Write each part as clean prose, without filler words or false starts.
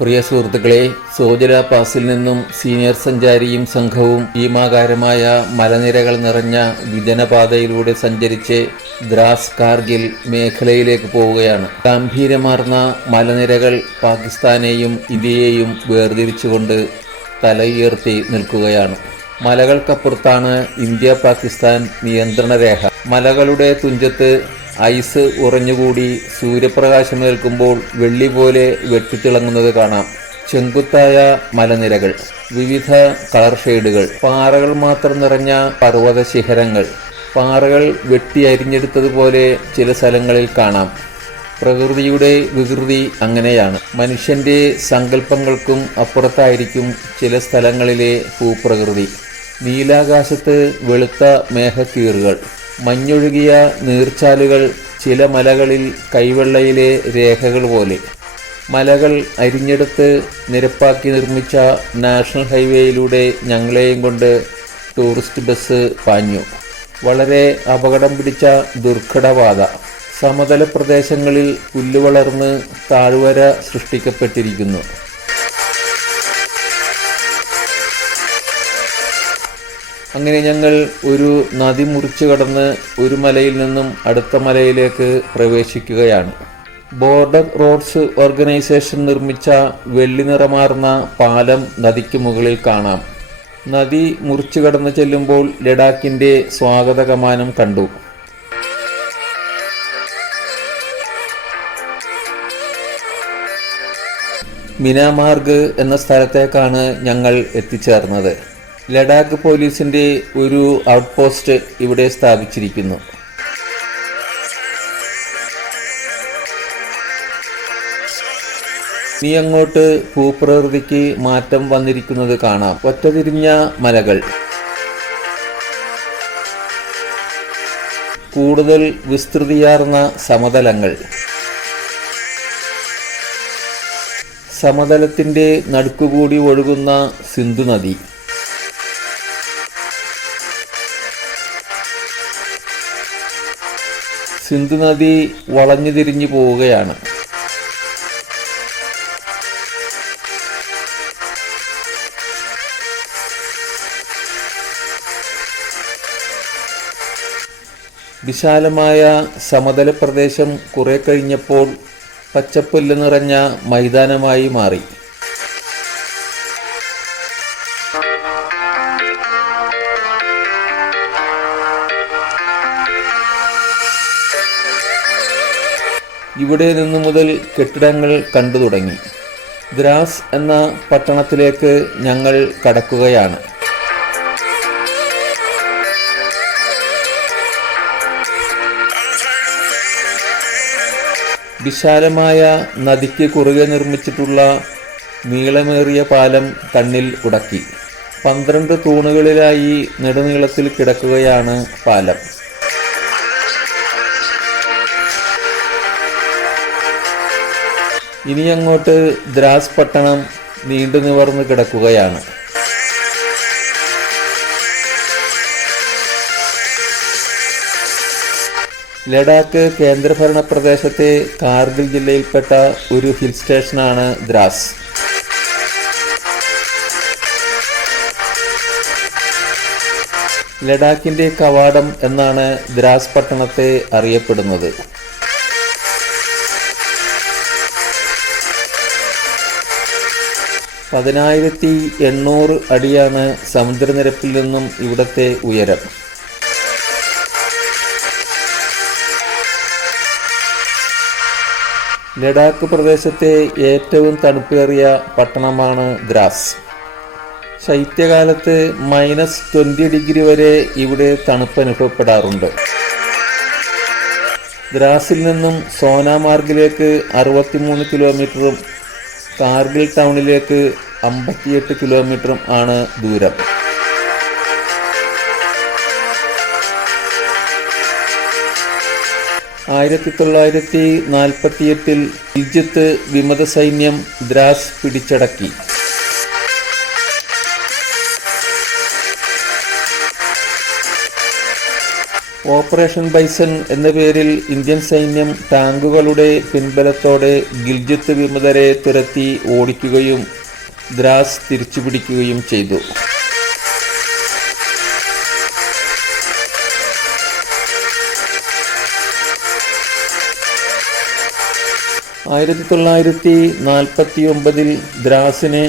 പ്രിയ സുഹൃത്തുക്കളെ, സോജില പാസിൽ നിന്നും സീനിയർ സഞ്ചാരിയും സംഘവും ഭീമാകാരമായ മലനിരകൾ നിറഞ്ഞ വിജനപാതയിലൂടെ സഞ്ചരിച്ച് ദ്രാസ് കാർഗിൽ മേഖലയിലേക്ക് പോവുകയാണ്. ഗാംഭീര്യമാർന്ന മലനിരകൾ പാകിസ്ഥാനെയും ഇന്ത്യയെയും വേർതിരിച്ചുകൊണ്ട് തലയുയർത്തി നിൽക്കുകയാണ്. മലകൾക്കപ്പുറത്താണ് ഇന്ത്യ പാകിസ്ഥാൻ നിയന്ത്രണ രേഖ. മലകളുടെ തുഞ്ചത്ത് ഐസ് ഉറഞ്ഞുകൂടി സൂര്യപ്രകാശമേൽക്കുമ്പോൾ വെള്ളി പോലെ വെട്ടിത്തിളങ്ങുന്നത് കാണാം. ചെങ്കുത്തായ മലനിരകൾ, വിവിധ കളർ ഷെയ്ഡുകൾ, പാറകൾ മാത്രം നിറഞ്ഞ പർവ്വത ശിഖരങ്ങൾ, പാറകൾ വെട്ടി അരിഞ്ഞെടുത്തതുപോലെ ചില സ്ഥലങ്ങളിൽ കാണാം. പ്രകൃതിയുടെ വികൃതി അങ്ങനെയാണ്. മനുഷ്യന്റെ സങ്കല്പങ്ങൾക്കും അപ്പുറത്തായിരിക്കും ചില സ്ഥലങ്ങളിലെ ഭൂപ്രകൃതി. നീലാകാശത്ത് വെളുത്ത മേഘക്കീറുകൾ, മഞ്ഞൊഴുകിയ നീർച്ചാലുകൾ, ചില മലകളിൽ കൈവെള്ളയിലെ രേഖകൾ പോലെ. മലകൾ അരിഞ്ഞെടുത്ത് നിരപ്പാക്കി നിർമ്മിച്ച നാഷണൽ ഹൈവേയിലൂടെ ഞങ്ങളെയും കൊണ്ട് ടൂറിസ്റ്റ് ബസ് പാഞ്ഞു. വളരെ അപകടം പിടിച്ച ദുർഘടപാത. സമതല പ്രദേശങ്ങളിൽ പുല്ലുവളർന്ന് താഴ്വര സൃഷ്ടിക്കപ്പെട്ടിരിക്കുന്നു. അങ്ങനെ ഞങ്ങൾ ഒരു നദി മുറിച്ചു കടന്ന് ഒരു മലയിൽ നിന്നും അടുത്ത മലയിലേക്ക് പ്രവേശിക്കുകയാണ്. ബോർഡർ റോഡ്സ് ഓർഗനൈസേഷൻ നിർമ്മിച്ച വെള്ളി നിറമാർന്ന പാലം നദിക്ക് മുകളിൽ കാണാം. നദി മുറിച്ചു കടന്ന് ചെല്ലുമ്പോൾ ലഡാക്കിന്റെ സ്വാഗത കമാനം കണ്ടു. മിനാമാർഗ് എന്ന സ്ഥലത്തേക്കാണ് ഞങ്ങൾ എത്തിച്ചേർന്നത്. ലഡാക്ക് പോലീസിന്റെ ഒരു ഔട്ട് പോസ്റ്റ് ഇവിടെ സ്ഥാപിച്ചിരിക്കുന്നു. ഇനി അങ്ങോട്ട് ഭൂപ്രകൃതിക്ക് മാറ്റം വന്നിരിക്കുന്നത് കാണാം. ഒറ്റതിരിഞ്ഞ മലകൾ, കൂടുതൽ വിസ്തൃതിയാർന്ന സമതലങ്ങൾ, സമതലത്തിന്റെ നടുക്കുകൂടി ഒഴുകുന്ന സിന്ധു നദി. സിന്ധു നദി വളഞ്ഞു തിരിഞ്ഞു പോവുകയാണ്. വിശാലമായ സമതല പ്രദേശം കുറെ കഴിഞ്ഞപ്പോൾ പച്ചപ്പുല്ല് നിറഞ്ഞ മൈതാനമായി മാറി. ഇവിടെ നിന്നു മുതൽ കെട്ടിടങ്ങൾ കണ്ടു തുടങ്ങി. ദ്രാസ് എന്ന പട്ടണത്തിലേക്ക് ഞങ്ങൾ കടക്കുകയാണ്. വിശാലമായ നദിക്ക് കുറുകെ നിർമ്മിച്ചിട്ടുള്ള നീളമേറിയ പാലം കണ്ണിൽ ഉടക്കി. 12 തൂണുകളിലായി നെടുനീളത്തിൽ കിടക്കുകയാണ് പാലം. ഇനി അങ്ങോട്ട് ദ്രാസ് പട്ടണം നീണ്ടു നിവർന്ന് കിടക്കുകയാണ്. ലഡാക്ക് കേന്ദ്രഭരണ പ്രദേശത്തെ കാർഗിൽ ജില്ലയിൽപ്പെട്ട ഒരു ഹിൽ സ്റ്റേഷനാണ് ദ്രാസ്. ലഡാക്കിന്റെ കവാടം എന്നാണ് ദ്രാസ് പട്ടണത്തെ അറിയപ്പെടുന്നത്. 10,800 അടിയാണ് സമുദ്രനിരപ്പിൽ നിന്നും ഇവിടത്തെ ഉയരം. ലഡാക്ക് പ്രദേശത്തെ ഏറ്റവും തണുപ്പേറിയ പട്ടണമാണ് ദ്രാസ്. ശൈത്യകാലത്ത് -20 ഡിഗ്രി വരെ ഇവിടെ തണുപ്പ് അനുഭവപ്പെടാറുണ്ട്. ദ്രാസിൽ നിന്നും സോനാമാർഗിലേക്ക് 63 കിലോമീറ്ററും കാർഗിൽ ടൗണിലേക്ക് 58 കിലോമീറ്ററും ആണ് ദൂരം. ആയിരത്തി 1948 ഈജിപ്ത് വിമത സൈന്യം ദ്രാസ് പിടിച്ചടക്കി. ഓപ്പറേഷൻ ബൈസൺ എന്ന പേരിൽ ഇന്ത്യൻ സൈന്യം ടാങ്കുകളുടെ പിൻബലത്തോടെ ഗിൽജിത്ത് വിമതരെ തുരത്തി ഓടിക്കുകയും ദ്രാസ് തിരിച്ചുപിടിക്കുകയും ചെയ്തു. 1949 ദ്രാസിന്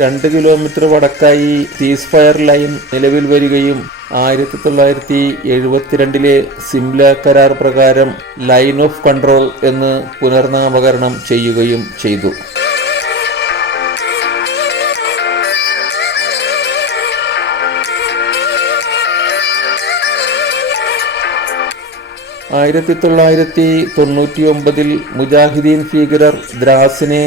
2 കിലോമീറ്റർ വടക്കായി സീസ് ഫയർ ലൈൻ നിലവിൽ വരികയും 1972 സിംല കരാർ പ്രകാരം ലൈൻ ഓഫ് കൺട്രോൾ എന്ന് പുനർനാമകരണം ചെയ്യുകയും ചെയ്തു. 1999 മുജാഹിദീൻ ഭീകരർ ദ്രാസിനെ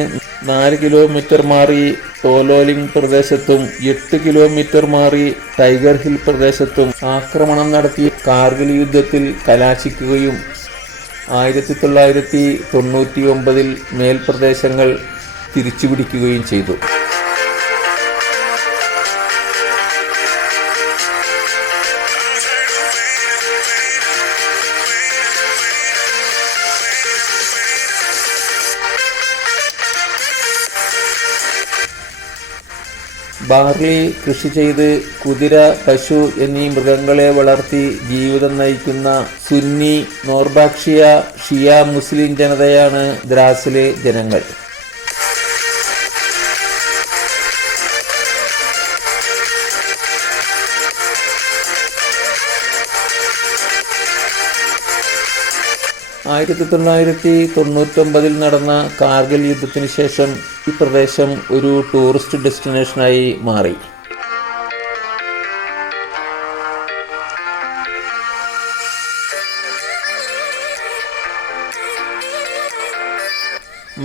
4 കിലോമീറ്റർ മാറി തോലോലിംഗ് പ്രദേശത്തും 8 കിലോമീറ്റർ മാറി ടൈഗർ ഹിൽ പ്രദേശത്തും ആക്രമണം നടത്തി കാർഗിൽ യുദ്ധത്തിൽ കലാശിക്കുകയും 1999 മേൽപ്രദേശങ്ങൾ തിരിച്ചുപിടിക്കുകയും ചെയ്തു. ബാർലി കൃഷി ചെയ്ത് കുതിര, പശു എന്നീ മൃഗങ്ങളെ വളർത്തി ജീവിതം നയിക്കുന്ന സുന്നി, നോർബാക്ഷിയ, ഷിയ മുസ്ലിം ജനതയാണ് ദ്രാസിലെ ജനങ്ങൾ. ആയിരത്തി 1999 നടന്ന കാർഗിൽ യുദ്ധത്തിന് ശേഷം ഈ പ്രദേശം ഒരു ടൂറിസ്റ്റ് ഡെസ്റ്റിനേഷനായി മാറി.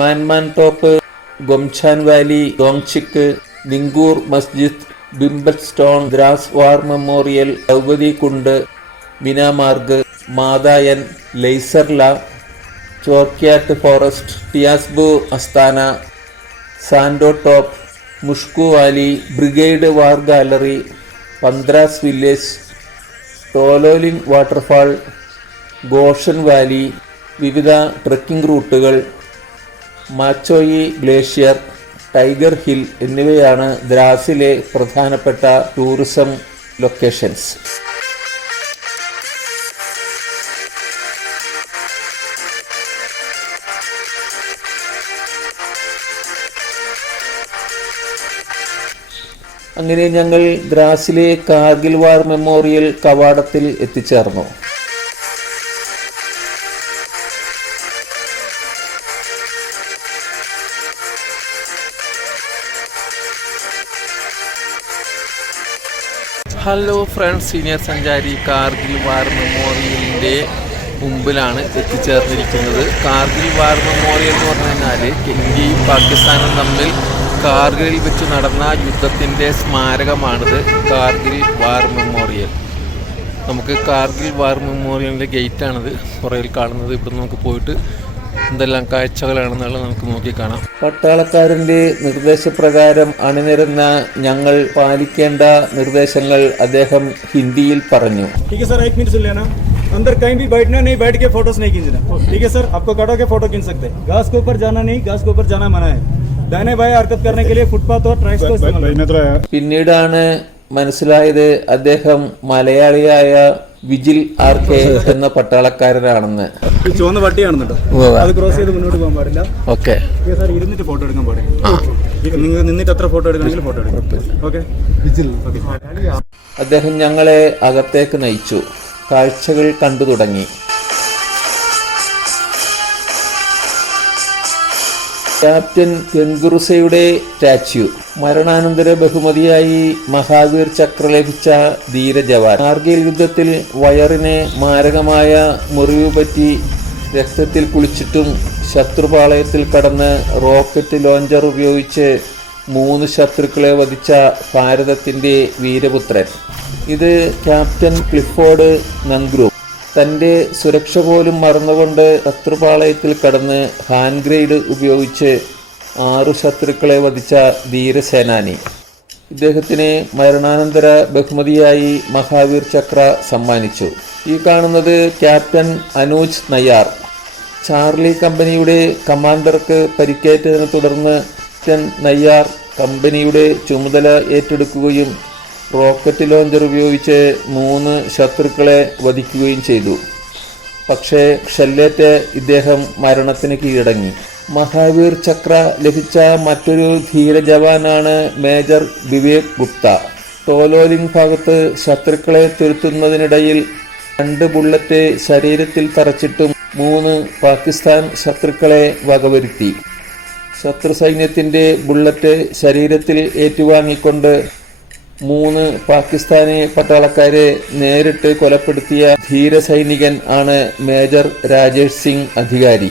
Manman top, Gomchan valley, Dongchik, Ningoor Masjid, Bimbat stone, Drass war memorial, Draupadi Kund, Minamarg, Matayan, Laserla, Chorkyat forest, Tiasbu Astana, Sando top, Mushku valley, brigade war gallery, Pandras village, Tololing waterfall, Goshan valley, വിവിധ ട്രെക്കിംഗ് റൂട്ടുകൾ, മാച്ചോയി ഗ്ലേഷ്യർ, ടൈഗർ ഹിൽ എന്നിവയാണ് ദ്രാസിലെ പ്രധാനപ്പെട്ട ടൂറിസം ലൊക്കേഷൻസ്. അങ്ങനെ ഞങ്ങൾ ദ്രാസിലെ കാർഗിൽ വാർ മെമ്മോറിയൽ കവാടത്തിൽ എത്തിച്ചേർന്നു. ഹലോ ഫ്രണ്ട്സ്, സീനിയർ സഞ്ചാരി കാർഗിൽ വാർ മെമ്മോറിയലിൻ്റെ മുമ്പിലാണ് എത്തിച്ചേർന്നിരിക്കുന്നത്. കാർഗിൽ വാർ മെമ്മോറിയൽ എന്ന് പറഞ്ഞു കഴിഞ്ഞാൽ ഇന്ത്യയും പാകിസ്ഥാനും തമ്മിൽ കാർഗിലിൽ വെച്ച് നടന്ന യുദ്ധത്തിൻ്റെ സ്മാരകമാണിത്, കാർഗിൽ വാർ മെമ്മോറിയൽ. നമുക്ക് കാർഗിൽ വാർ മെമ്മോറിയലിൻ്റെ ഗേറ്റാണിത് പുറകിൽ കാണുന്നത്. ഇവിടെ നമുക്ക് പോയിട്ട് എന്തെല്ലാം കാഴ്ചകളാണെന്നുള്ളത് നമുക്ക് നോക്കി കാണാം. പട്ടാളക്കാരൻ്റെ നിർദ്ദേശപ്രകാരം അണിനിരന്ന ഞങ്ങൾ പാലിക്കേണ്ട നിർദ്ദേശങ്ങൾ അദ്ദേഹം ഹിന്ദിയിൽ പറഞ്ഞു. अंदर कहीं भी बैठना नहीं, बैठ के फोटोस नहीं खींचना, ठीक है सर? आपको कटो के फोटो खींच सकते हैं. घास के ऊपर जाना नहीं, घास के ऊपर जाना मना है. दाहिने बाएं हरकत करने के लिए फुटपाथ और ट्रैक्स को इस्तेमाल. പിന്നീടാണ് മനസ്സിലായത് അദ്ദേഹം മലയാളിയായ വിജിൽ ആർ കെ എന്ന പട്ടാളക്കാരനാണെന്ന്. ചുവന്ന പട്ടിയാണെന്നുണ്ടോ, അത് ക്രോസ് ചെയ്ത് മുന്നോട്ട് പോകാൻ പാടില്ല. ഓക്കെ സാർ, ഇരുന്നിട്ട് ഫോട്ടോ എടുക്കാൻ പാടില്ല. നിങ്ങൾ നിന്നിട്ട് എത്ര ഫോട്ടോ എടുക്കണമെങ്കിൽ ഫോട്ടോ എടുക്കാം. ഓക്കെ. അദ്ദേഹം ഞങ്ങളെ അകത്തേക്ക് നയിച്ചു. കാഴ്ചകൾ കണ്ടു തുടങ്ങി. ക്യാപ്റ്റൻ കെൻഗുറുസയുടെ സ്റ്റാച്യു, മരണാനന്തര ബഹുമതിയായി മഹാവീർ ചക്ര ലഭിച്ച ധീരജവാൻ, കാർഗിൽ യുദ്ധത്തിൽ വയറിന് മാരകമായ മുറിവ് പറ്റി രക്തത്തിൽ കുളിച്ചിട്ടും ശത്രുപാളയത്തിൽ കടന്ന് റോക്കറ്റ് ലോഞ്ചർ ഉപയോഗിച്ച് 3 ശത്രുക്കളെ വധിച്ച ഭാരതത്തിൻ്റെ വീരപുത്രൻ. ഇത് ക്യാപ്റ്റൻ ക്ലിഫോർഡ് നങ്ക്രു. തൻ്റെ സുരക്ഷ പോലും മറന്നുകൊണ്ട് ശത്രുപാളയത്തിൽ കടന്ന് ഹാൻഡ് ഗ്രേഡ് ഉപയോഗിച്ച് 6 ശത്രുക്കളെ വധിച്ച ധീരസേനാനി. ഇദ്ദേഹത്തിന് മരണാനന്തര ബഹുമതിയായി മഹാവീർ ചക്ര സമ്മാനിച്ചു. ഈ കാണുന്നത് ക്യാപ്റ്റൻ അനൂജ് നയ്യാർ. ചാർലി കമ്പനിയുടെ കമാൻഡർക്ക് പരിക്കേറ്റതിനെ തുടർന്ന് ക്യാപ്റ്റൻ നയ്യാർ കമ്പനിയുടെ ചുമതല ഏറ്റെടുക്കുകയും റോക്കറ്റ് ലോഞ്ചർ ഉപയോഗിച്ച് 3 ശത്രുക്കളെ വധിക്കുകയും ചെയ്തു. പക്ഷേ ഷെല്ലേറ്റ് ഇദ്ദേഹം മരണത്തിന് കീഴടങ്ങി. മഹാവീർ ചക്ര ലഭിച്ച മറ്റൊരു ധീര ജവാനാണ് മേജർ വിവേക് ഗുപ്ത. ടോലോലിംഗ് ഭാഗത്ത് ശത്രുക്കളെ തുരത്തുന്നതിനിടയിൽ 2 ബുള്ളറ്റ് ശരീരത്തിൽ തറച്ചിട്ടും 3 പാകിസ്ഥാൻ ശത്രുക്കളെ വകവരുത്തി. ശത്രു സൈന്യത്തിന്റെ ബുള്ളറ്റ് ശരീരത്തിൽ ഏറ്റുവാങ്ങിക്കൊണ്ട് 3 പാകിസ്ഥാനി പട്ടാളക്കാരെ നേരിട്ട് കൊലപ്പെടുത്തിയ ധീര സൈനികൻ ആണ് മേജർ രാജേഷ് സിംഗ് അധികാരി.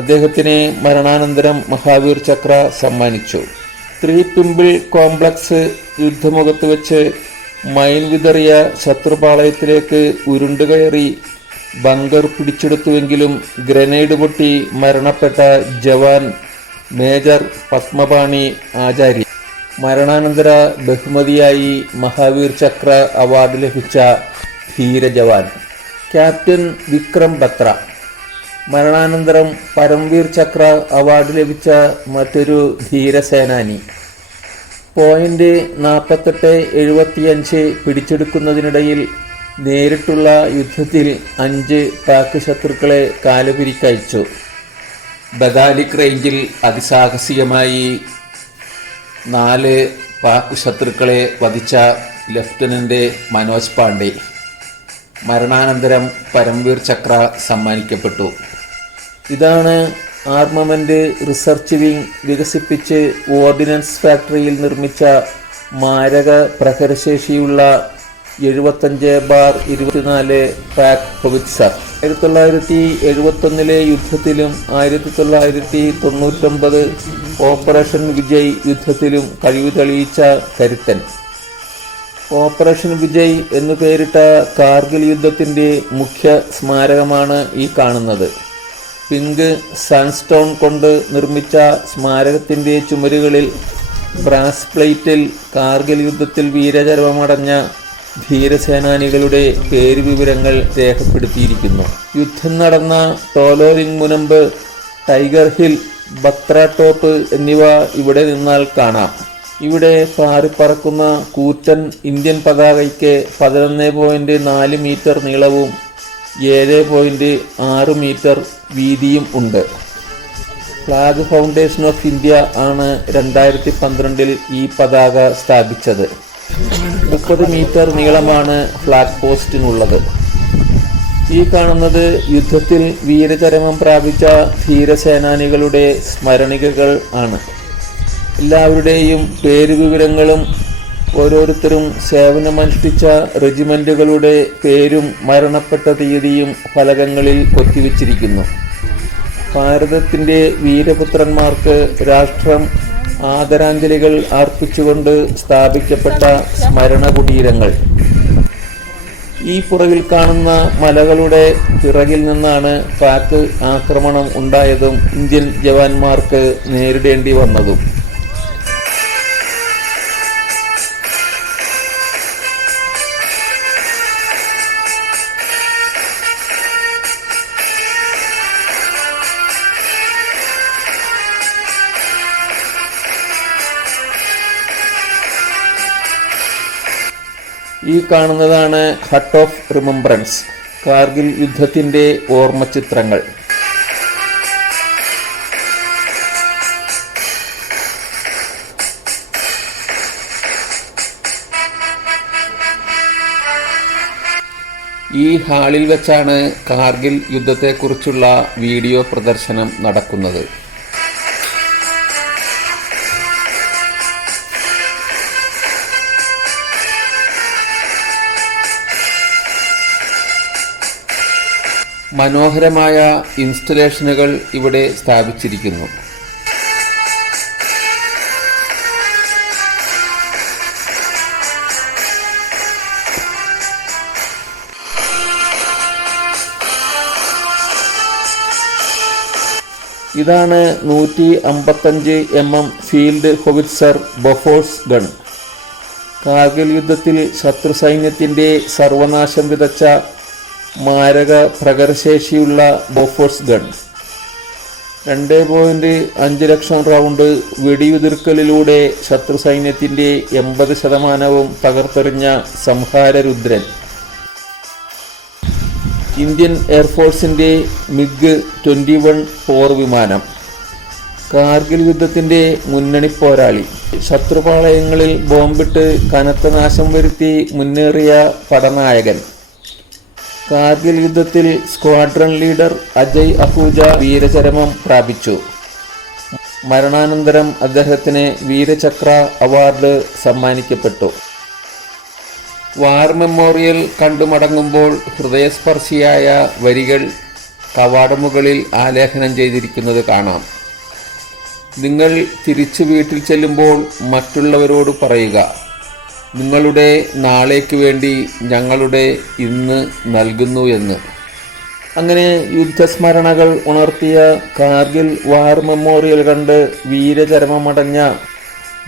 അദ്ദേഹത്തിന് മരണാനന്തരം മഹാവീർ ചക്ര സമ്മാനിച്ചു. 3 പിമ്പിൾ കോംപ്ലക്സ് യുദ്ധമുഖത്ത് വെച്ച് മൈൻ വിതറിയ ശത്രുപാളയത്തിലേക്ക് ഉരുണ്ടുകയറി ബങ്കർ പിടിച്ചെടുത്തുവെങ്കിലും ഗ്രനേഡ് പൊട്ടി മരണപ്പെട്ട ജവാൻ മേജർ പത്മപാണി ആചാര്യ. മരണാനന്തര ബഹുമതിയായി മഹാവീർ ചക്ര അവാർഡ് ലഭിച്ച ധീര ജവാൻ ക്യാപ്റ്റൻ വിക്രം ബത്ര. മരണാനന്തരം പരംവീർ ചക്ര അവാർഡ് ലഭിച്ച മറ്റൊരു ധീരസേനാനി. പോയിന്റ് 4875 പിടിച്ചെടുക്കുന്നതിനിടയിൽ നേരിട്ടുള്ള യുദ്ധത്തിൽ 5 പാക് ശത്രുക്കളെ കാലുപിരിക്കയച്ചു. ബദാലിക് റേഞ്ചിൽ അതിസാഹസികമായി 4 പാക് ശത്രുക്കളെ വധിച്ച ലഫ്റ്റനന്റ് മനോജ് പാണ്ഡെ മരണാനന്തരം പരംവീർ ചക്ര സമ്മാനിക്കപ്പെട്ടു. ഇതാണ് ആർമമെന്റ് റിസർച്ച് വിങ് വികസിപ്പിച്ച് ഓർഡിനൻസ് ഫാക്ടറിയിൽ നിർമ്മിച്ച മാരക പ്രഹരശേഷിയുള്ള 75/24 പാക് ഹൊവിറ്റ്സർ. 1971 യുദ്ധത്തിലും 1999 ഓപ്പറേഷൻ വിജയ് യുദ്ധത്തിലും കഴിവ് തെളിയിച്ച കരുത്തൻ. ഓപ്പറേഷൻ വിജയ് എന്നു പേരിട്ട കാർഗിൽ യുദ്ധത്തിന്റെ മുഖ്യ സ്മാരകമാണ് ഈ കാണുന്നത്. പിങ്ക് സാൻഡ്സ്റ്റോൺ കൊണ്ട് നിർമ്മിച്ച സ്മാരകത്തിന്റെ ചുമരുകളിൽ ബ്രാസ് പ്ലേറ്റിൽ കാർഗിൽ യുദ്ധത്തിൽ വീരചരമടഞ്ഞ ധീരസേനാനികളുടെ പേരുവിവരങ്ങൾ രേഖപ്പെടുത്തിയിരിക്കുന്നു. യുദ്ധം നടന്ന ടോലോലിംഗ് മുനമ്പ്, ടൈഗർ ഹിൽ, ബത്ര ടോപ്പ് എന്നിവ ഇവിടെ നിന്നാൽ കാണാം. ഇവിടെ പാറിപ്പറക്കുന്ന കൂറ്റൻ ഇന്ത്യൻ പതാകയ്ക്ക് 11.4 മീറ്റർ നീളവും 7.6 മീറ്റർ വീതിയും ഉണ്ട്. ഫ്ലാഗ് ഫൗണ്ടേഷൻ ഓഫ് ഇന്ത്യ ആണ് 2012 ഈ പതാക സ്ഥാപിച്ചത്. 30 മീറ്റർ നീളമാണ് ഫ്ലാഗ് പോസ്റ്റിനുള്ളത്. ഈ കാണുന്നത് യുദ്ധത്തിൽ വീരചരമം പ്രാപിച്ച ധീരസേനാനികളുടെ സ്മരണികകൾ ആണ്. എല്ലാവരുടെയും പേരുവിവരങ്ങളും ഓരോരുത്തരും സേവനമനുഷ്ഠിച്ച റെജിമെന്റുകളുടെ പേരും മരണപ്പെട്ട തീയതിയും ഫലകങ്ങളിൽ കൊത്തിവെച്ചിരിക്കുന്നു. ഭാരതത്തിന്റെ വീരപുത്രന്മാർക്ക് രാഷ്ട്രം ആദരാഞ്ജലികൾ അർപ്പിച്ചുകൊണ്ട് സ്ഥാപിക്കപ്പെട്ട സ്മരണ കുടീരങ്ങൾ. ഈ പുറകിൽ കാണുന്ന മലകളുടെ പിറകിൽ നിന്നാണ് പാക് ആക്രമണം ഉണ്ടായതും ഇന്ത്യൻ ജവാന്മാർക്ക് നേരിടേണ്ടി വന്നതും. ഈ കാണുന്നതാണ് ഹട്ട് ഓഫ് റിമംബ്രൻസ്, കാർഗിൽ യുദ്ധത്തിന്റെ ഓർമ്മചിത്രങ്ങൾ. ഈ ഹാളിൽ വെച്ചാണ് കാർഗിൽ യുദ്ധത്തെക്കുറിച്ചുള്ള വീഡിയോ പ്രദർശനം നടക്കുന്നത്. മനോഹരമായ ഇൻസ്റ്റലേഷനുകൾ ഇവിടെ സ്ഥാപിച്ചിരിക്കുന്നു. ഇതാണ് 155 mm field howitzer Bofors gun. Kargil യുദ്ധത്തിൽ ശത്രു സൈന്യത്തിൻ്റെ സർവനാശം വിതച്ച മാരക പ്രകരശേഷിയുള്ള ബോഫോഴ്സ് ഗൺ, 2.5 ലക്ഷം റൗണ്ട് വെടിയുതിർക്കലിലൂടെ ശത്രു സൈന്യത്തിൻ്റെ 80% തകർത്തെറിഞ്ഞ സംഹാരരുദ്രൻ, ഇന്ത്യൻ എയർഫോഴ്സിൻ്റെ MiG-21 പോർ വിമാനം, കാർഗിൽ യുദ്ധത്തിൻ്റെ മുന്നണി പോരാളി, ശത്രുപാളയങ്ങളിൽ ബോംബിട്ട് കനത്ത നാശം വരുത്തി മുന്നേറിയ പടനായകൻ, കാർഗിൽ യുദ്ധത്തിൽ സ്ക്വാഡ്രൺ ലീഡർ അജയ് അഹൂജ വീരചരമം പ്രാപിച്ചു. മരണാനന്തരം അദ്ദേഹത്തിന് വീരചക്ര അവാർഡ് സമ്മാനിക്കപ്പെട്ടു. വാർ മെമ്മോറിയൽ കണ്ടുമടങ്ങുമ്പോൾ ഹൃദയസ്പർശിയായ വരികൾ കവാടമുകളിൽ ആലേഖനം ചെയ്തിരിക്കുന്നത് കാണാം. നിങ്ങൾ തിരിച്ചു വീട്ടിൽ ചെല്ലുമ്പോൾ മറ്റുള്ളവരോട് പറയുക, നിങ്ങളുടെ നാളേക്ക് വേണ്ടി ഞങ്ങളുടെ ഇന്ന് നൽകുന്നു എന്ന്. അങ്ങനെ യുദ്ധസ്മരണകൾ ഉണർത്തിയ കാർഗിൽ വാർ മെമ്മോറിയൽ കണ്ട് വീരചരമമടഞ്ഞ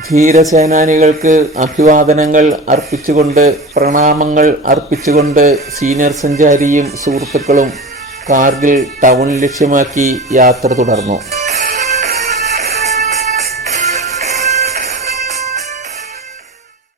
ധീരസേനാനികൾക്ക് അഭിവാദനങ്ങൾ അർപ്പിച്ചുകൊണ്ട്, പ്രണാമങ്ങൾ അർപ്പിച്ചുകൊണ്ട് സീനിയർ സഞ്ചാരിയും സുഹൃത്തുക്കളും കാർഗിൽ ടൗൺ ലക്ഷ്യമാക്കി യാത്ര തുടർന്നു.